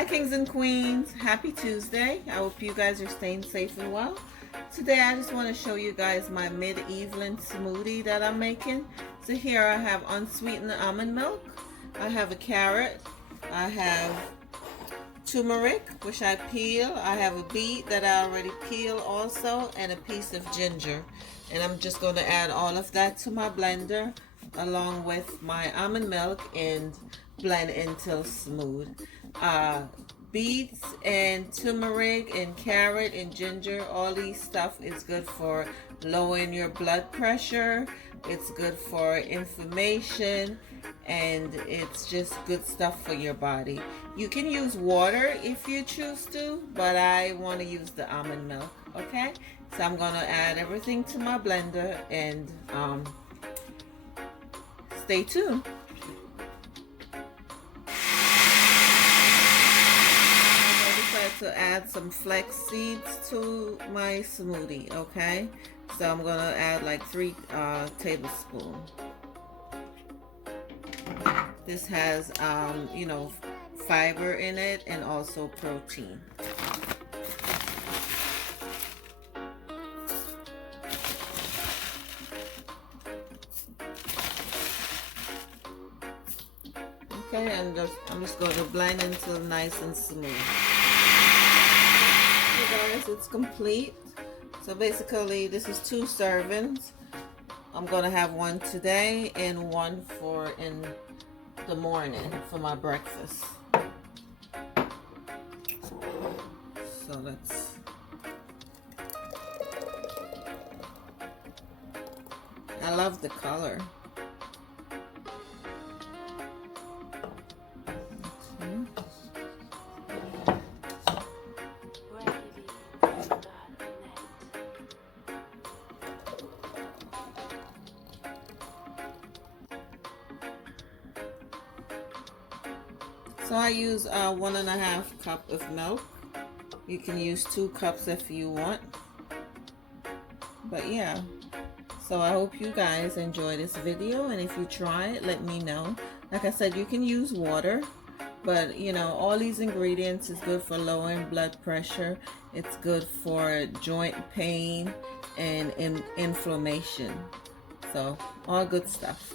Hi kings and queens, happy Tuesday. I hope you guys are staying safe and well. Today I just want to show you guys my mid-evening smoothie that I'm making. So here I have unsweetened almond milk, I have a carrot, I have turmeric which I peel, I have a beet that I already peeled also, and a piece of ginger. And I'm just going to add all of that to my blender along with my almond milk and blend until smooth. Beets and turmeric and carrot and ginger, all these stuff is good for lowering your blood pressure. It's good for inflammation, and it's just good stuff for your body. You can use water if you choose to, but I want to use the almond milk. Okay, so I'm gonna add everything to my blender and stay tuned. To add some flax seeds to my smoothie. Okay, so I'm gonna add like 3 tablespoons. This has fiber in it and also protein. Okay, and I'm just going to blend until nice and smooth. Guys, it's complete. So basically this is 2 servings. I'm gonna have one today and one for in the morning for my breakfast. So let's I love the color. So I use 1.5 cup of milk. You can use 2 cups if you want. But yeah, so I hope you guys enjoy this video, and if you try it, let me know. Like I said, you can use water, but all these ingredients is good for lowering blood pressure. It's good for joint pain and inflammation. So all good stuff.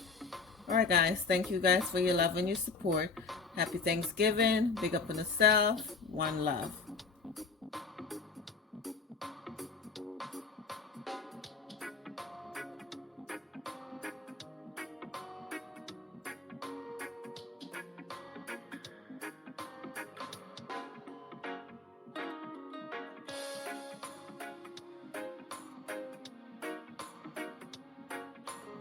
Alright guys, thank you guys for your love and your support. Happy Thanksgiving. Big up on yourself. One love.